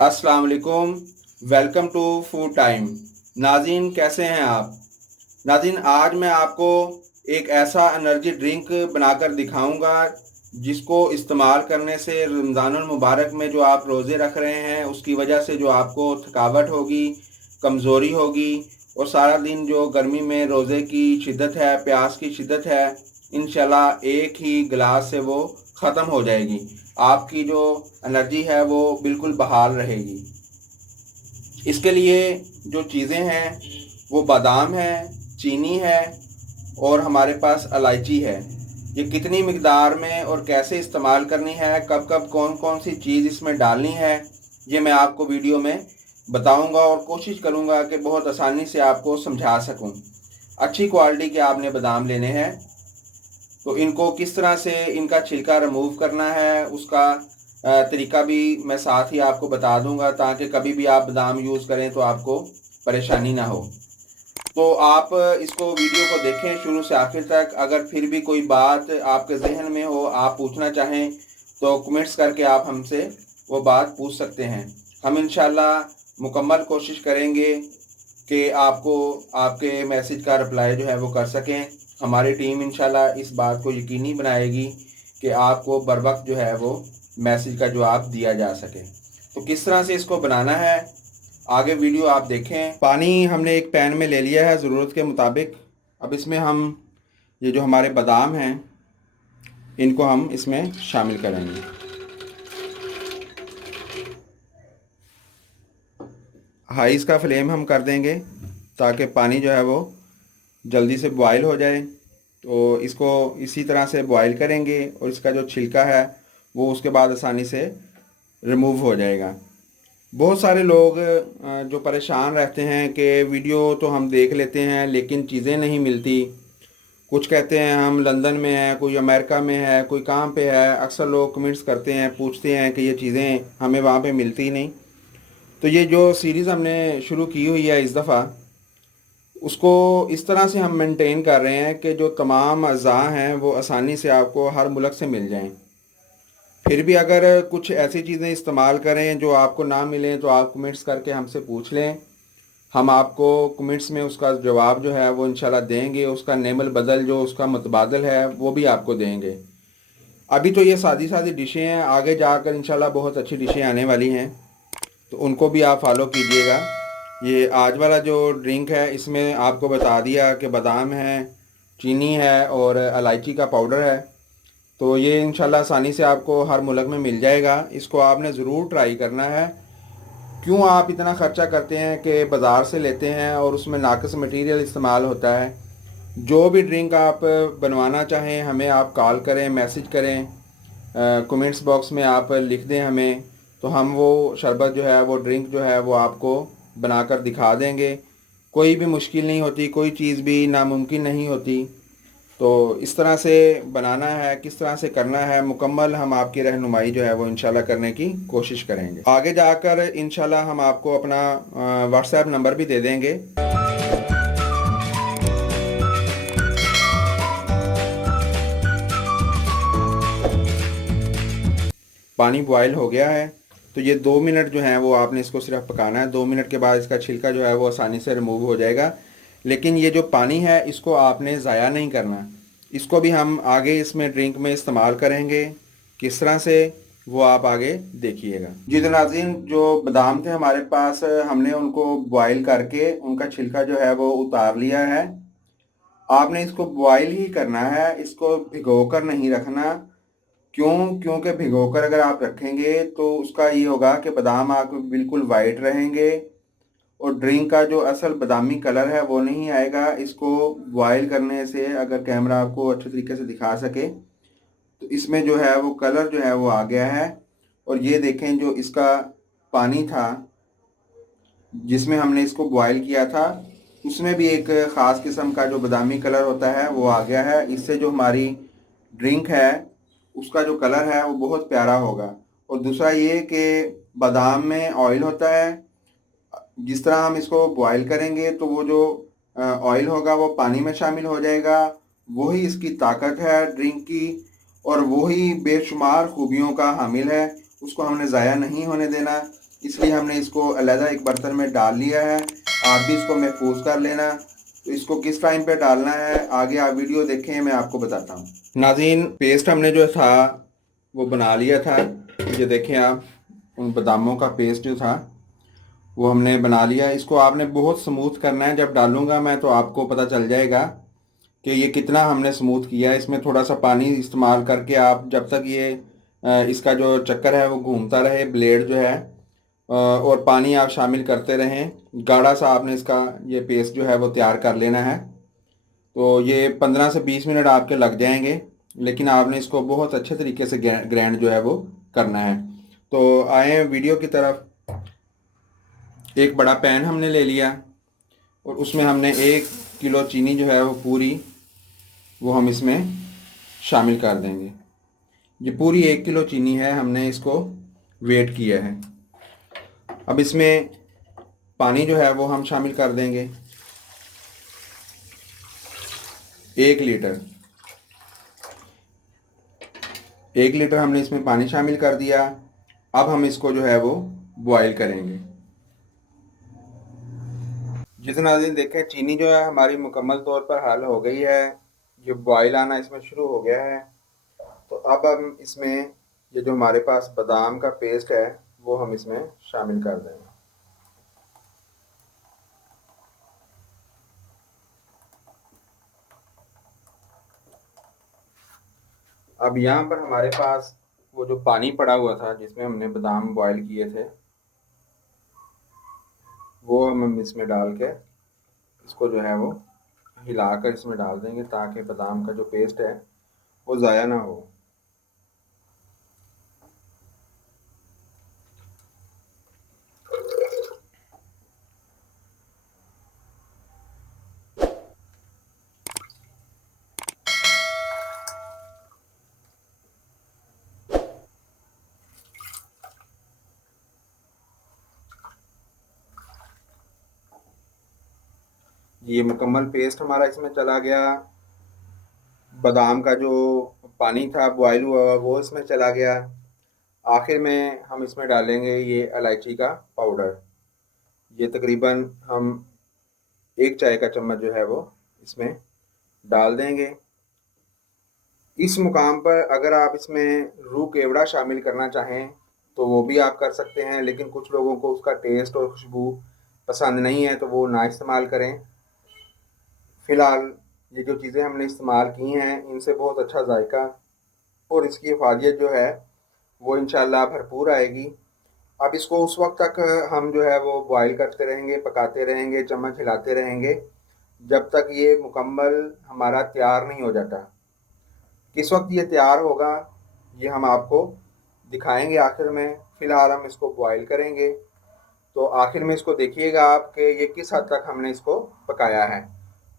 अस्सलाम वालेकुम। Welcome to food time. नाज़रीन, कैसे हैं आप? नाज़रीन, आज मैं आपको एक ऐसा एनर्जी ड्रिंक बनाकर दिखाऊंगा जिसको इस्तेमाल करने से रमज़ानुल मुबारक में जो आप रोज़े रख रहे हैं उसकी वजह से जो आपको थकावट होगी, कमज़ोरी होगी और सारा दिन जो गर्मी में रोज़े की शिद्दत है, प्यास की शिद्दत है, इंशाल्लाह एक ही गिलास से वो ख़त्म हो जाएगी। आपकी जो एनर्जी है वो बिल्कुल बहाल रहेगी। इसके लिए जो चीज़ें हैं वो बादाम है, चीनी है और हमारे पास इलायची है। ये कितनी मिकदार में और कैसे इस्तेमाल करनी है, कब कब कौन कौन सी चीज़ इसमें डालनी है, ये मैं आपको वीडियो में बताऊंगा और कोशिश करूंगा कि बहुत आसानी से आपको समझा सकूं। अच्छी क्वालिटी के आपने बादाम लेने हैं, तो इनको किस तरह से इनका छिलका रिमूव करना है उसका तरीका भी मैं साथ ही आपको बता दूंगा, ताकि कभी भी आप बादाम यूज़ करें तो आपको परेशानी ना हो। तो आप इसको वीडियो को देखें शुरू से आखिर तक। अगर फिर भी कोई बात आपके जहन में हो, आप पूछना चाहें, तो कमेंट्स करके आप हमसे वो बात पूछ सकते हैं। हम इंशाल्लाह मुकम्मल कोशिश करेंगे कि आपको आपके मैसेज का रिप्लाई जो है वो कर सकें। हमारी टीम इंशाल्लाह इस बात को यकीनी बनाएगी कि आपको बर वक्त जो है वो मैसेज का जवाब दिया जा सके। तो किस तरह से इसको बनाना है, आगे वीडियो आप देखें। पानी हमने एक पैन में ले लिया है ज़रूरत के मुताबिक। अब इसमें हम ये जो हमारे बादाम हैं इनको हम इसमें शामिल करेंगे। हाई इसका फ्लेम हम कर देंगे ताकि पानी जो है वो जल्दी से बॉयल हो जाए। तो इसको इसी तरह से बॉयल करेंगे और इसका जो छिलका है वो उसके बाद आसानी से रिमूव हो जाएगा। बहुत सारे लोग जो परेशान रहते हैं कि वीडियो तो हम देख लेते हैं लेकिन चीज़ें नहीं मिलती। कुछ कहते हैं हम लंदन में हैं, कोई अमेरिका में है, कोई कहाँ पे है। अक्सर लोग कमेंट्स करते हैं, पूछते हैं कि ये चीज़ें हमें वहाँ पे मिलती नहीं। तो ये जो सीरीज़ हमने शुरू की हुई है इस दफ़ा, उसको इस तरह से हम मेंटेन कर रहे हैं कि जो तमाम अज़ा हैं वो आसानी से आपको हर मुल्क से मिल जाएं। फिर भी अगर कुछ ऐसी चीज़ें इस्तेमाल करें जो आपको ना मिलें तो आप कमेंट्स करके हमसे पूछ लें। हम आपको कमेंट्स में उसका जवाब जो है वो इंशाल्लाह देंगे। उसका नेमल बदल जो उसका मुतबादल है वो भी आपको देंगे। अभी तो ये सादी सादी डिशें हैं, आगे जाकर इंशाल्लाह बहुत अच्छी डिशें आने वाली हैं, तो उनको भी आप फॉलो कीजिएगा। ये आज वाला जो ड्रिंक है इसमें आपको बता दिया कि बादाम है, चीनी है और इलायची का पाउडर है। तो ये इंशाल्लाह आसानी से आपको हर मुल्क में मिल जाएगा। इसको आपने ज़रूर ट्राई करना है। क्यों आप इतना ख़र्चा करते हैं कि बाज़ार से लेते हैं और उसमें नाक़िस मटेरियल इस्तेमाल होता है। जो भी ड्रिंक आप बनवाना चाहें हमें आप कॉल करें, मैसेज करें, कमेंट्स बॉक्स में आप लिख दें हमें, तो हम वो शरबत जो है वो ड्रिंक जो है वो आपको बनाकर दिखा देंगे। कोई भी मुश्किल नहीं होती, कोई चीज़ भी नामुमकिन नहीं होती। तो इस तरह से बनाना है, किस तरह से करना है, मुकम्मल हम आपकी रहनुमाई जो है वो इंशाल्लाह करने की कोशिश करेंगे। आगे जाकर इंशाल्लाह हम आपको अपना व्हाट्सएप नंबर भी दे देंगे। पानी बॉयल हो गया है, तो ये 2 मिनट जो हैं वो आपने इसको सिर्फ पकाना है। 2 मिनट के बाद इसका छिलका जो है वो आसानी से रिमूव हो जाएगा। लेकिन ये जो पानी है इसको आपने ज़ाया नहीं करना। इसको भी हम आगे इसमें ड्रिंक में इस्तेमाल करेंगे। किस तरह से वो आप आगे देखिएगा। जी तो नाज़रीन, जो बादाम थे हमारे पास, हमने उनको बॉयल करके उनका छिलका जो है वो उतार लिया है। आपने इसको बॉयल ही करना है, इसको भिगो कर नहीं रखना। क्योंकि भिगोकर अगर आप रखेंगे तो उसका ये होगा कि बादाम आपके बिल्कुल वाइट रहेंगे और ड्रिंक का जो असल बादामी कलर है वो नहीं आएगा। इसको बॉयल करने से, अगर कैमरा आपको अच्छे तरीके से दिखा सके, तो इसमें जो है वो कलर जो है वो आ गया है। और ये देखें, जो इसका पानी था जिसमें हमने इसको बॉयल किया था उसमें भी एक ख़ास किस्म का जो बादामी कलर होता है वो आ गया है। इससे जो हमारी ड्रिंक है उसका जो कलर है वो बहुत प्यारा होगा। और दूसरा ये कि बादाम में ऑयल होता है, जिस तरह हम इसको बॉयल करेंगे तो वो जो ऑयल होगा वो पानी में शामिल हो जाएगा। वही इसकी ताकत है ड्रिंक की और वही बेशुमार खूबियों का हामिल है। उसको हमने ज़ाया नहीं होने देना। इसलिए हमने इसको अलहदा एक बर्तन में डाल लिया है। आप भी इसको महफूज कर लेना। तो इसको किस टाइम पे डालना है आगे आप वीडियो देखें, मैं आपको बताता हूँ। नाज़रीन, पेस्ट हमने जो था वो बना लिया था। ये देखें आप, उन बादामों का पेस्ट जो था वो हमने बना लिया। इसको आपने बहुत स्मूथ करना है। जब डालूंगा मैं तो आपको पता चल जाएगा कि ये कितना हमने स्मूथ किया है। इसमें थोड़ा सा पानी इस्तेमाल करके आप जब तक ये इसका जो चक्कर है वो घूमता रहे, ब्लेड जो है, और पानी आप शामिल करते रहें, गाढ़ा सा आपने इसका ये पेस्ट जो है वो तैयार कर लेना है। तो ये 15 से 20 मिनट आपके लग जाएंगे, लेकिन आपने इसको बहुत अच्छे तरीके से ग्राइंड जो है वो करना है। तो आए वीडियो की तरफ। एक बड़ा पैन हमने ले लिया और उसमें हमने 1 किलो चीनी जो है वो पूरी वो हम इसमें शामिल कर देंगे। ये पूरी 1 किलो चीनी है, हमने इसको वेट किया है। अब इसमें पानी जो है वो हम शामिल कर देंगे 1 लीटर। 1 लीटर हमने इसमें पानी शामिल कर दिया। अब हम इसको जो है वो बॉईल करेंगे। जितना दिन देखें, चीनी जो है हमारी मुकम्मल तौर पर हल हो गई है। ये बॉईल आना इसमें शुरू हो गया है। तो अब हम इसमें ये जो हमारे पास बादाम का पेस्ट है वो हम इसमें शामिल कर देंगे। अब यहाँ पर हमारे पास वो जो पानी पड़ा हुआ था जिसमें हमने बादाम बॉईल किए थे वो हम इसमें डाल के इसको जो है वो हिलाकर इसमें डाल देंगे, ताकि बादाम का जो पेस्ट है वो ज़ाया ना हो। ये मुकम्मल पेस्ट हमारा इसमें चला गया। बादाम का जो पानी था बॉयल हुआ हुआ वो इसमें चला गया। आखिर में हम इसमें डालेंगे ये इलायची का पाउडर। ये तकरीबन हम 1 चाय का चम्मच जो है वो इसमें डाल देंगे। इस मुकाम पर अगर आप इसमें रूह केवड़ा शामिल करना चाहें तो वो भी आप कर सकते हैं, लेकिन कुछ लोगों को उसका टेस्ट और खुशबू पसंद नहीं है तो वो ना इस्तेमाल करें। फ़िलहाल ये जो चीज़ें हमने इस्तेमाल की हैं इनसे बहुत अच्छा जायका और इसकी हिफाजत जो है वो इंशाल्लाह भरपूर आएगी। अब इसको उस वक्त तक हम जो है वो बॉईल करते रहेंगे, पकाते रहेंगे, चम्मच हिलाते रहेंगे जब तक ये मुकम्मल हमारा तैयार नहीं हो जाता। किस वक्त ये तैयार होगा ये हम आपको दिखाएंगे आखिर में। फ़िलहाल हम इसको बॉईल करेंगे। तो आखिर में इसको देखिएगा आप कि ये किस हद तक हमने इसको पकाया है।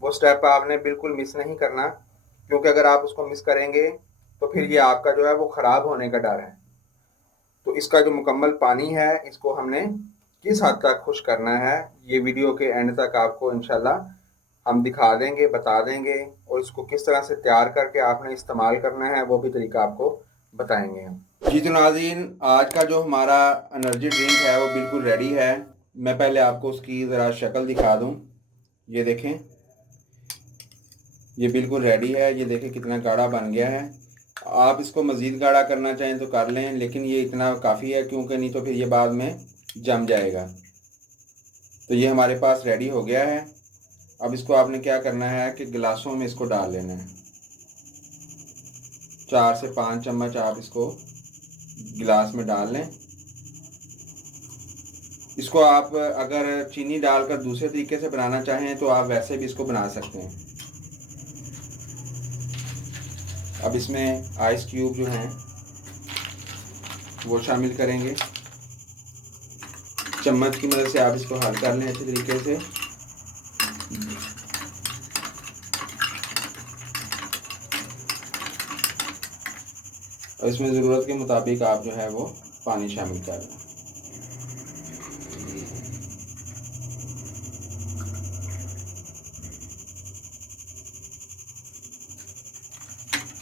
वो स्टेप आपने बिल्कुल मिस नहीं करना, क्योंकि अगर आप उसको मिस करेंगे तो फिर ये आपका जो है वो ख़राब होने का डर है। तो इसका जो मुकम्मल पानी है इसको हमने किस हद तक खुश करना है ये वीडियो के एंड तक आपको इंशाल्लाह हम दिखा देंगे, बता देंगे, और इसको किस तरह से तैयार करके आपने इस्तेमाल करना है वो भी तरीका आपको बताएंगे हम। जी तो नाज़रीन, आज का जो हमारा एनर्जी ड्रिंक है वो बिल्कुल रेडी है। मैं पहले आपको उसकी ज़रा शक्ल दिखा दूँ। ये देखें, ये बिल्कुल रेडी है। ये देखें कितना गाढ़ा बन गया है। आप इसको मज़ीद गाढ़ा करना चाहें तो कर लें, लेकिन ये इतना काफ़ी है, क्योंकि नहीं तो फिर ये बाद में जम जाएगा। तो ये हमारे पास रेडी हो गया है। अब इसको आपने क्या करना है कि गिलासों में इसको डाल लेना है। 4 से 5 चम्मच आप इसको गिलास में डाल लें। इसको आप अगर चीनी डालकर दूसरे तरीके से बनाना चाहें तो आप वैसे भी इसको बना सकते हैं। अब इसमें आइस क्यूब जो हैं वो शामिल करेंगे। चम्मच की मदद से आप इसको हल कर लें अच्छे तरीके से। और इसमें ज़रूरत के मुताबिक आप जो है वो पानी शामिल कर लें।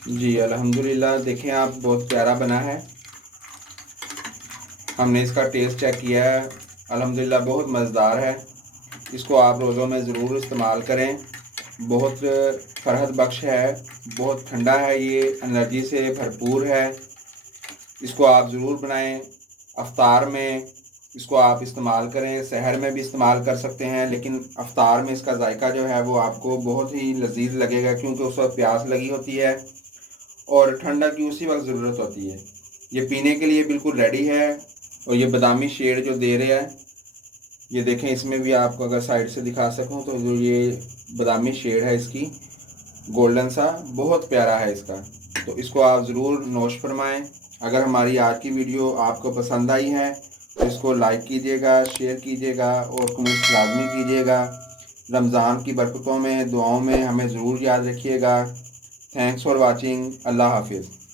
जी अल्हम्दुलिल्लाह, देखें आप बहुत प्यारा बना है। हमने इसका टेस्ट चेक किया है, अल्हम्दुलिल्लाह बहुत मज़ेदार है। इसको आप रोज़ों में ज़रूर इस्तेमाल करें। बहुत फ़रहत बख्श है, बहुत ठंडा है, ये एनर्जी से भरपूर है। इसको आप ज़रूर बनाएं। अफ्तार में इसको आप इस्तेमाल करें, सहर में भी इस्तेमाल कर सकते हैं, लेकिन अफ्तार में इसका जायका जो है वो आपको बहुत ही लजीज लगेगा, क्योंकि उस वक्त प्यास लगी होती है और ठंडा की उसी वक्त ज़रूरत होती है। ये पीने के लिए बिल्कुल रेडी है। और ये बादामी शेड जो दे रहे हैं, ये देखें, इसमें भी आपको अगर साइड से दिखा सकूं तो जो ये बादामी शेड है इसकी, गोल्डन सा, बहुत प्यारा है इसका। तो इसको आप ज़रूर नोश फरमाएं। अगर हमारी आज की वीडियो आपको पसंद आई है तो इसको लाइक कीजिएगा, शेयर कीजिएगा और कमेंट्स लाजमी कीजिएगा। रमज़ान की बरकतों में, दुआओं में हमें ज़रूर याद रखिएगा। Thanks for watching. अल्लाह हाफिज़।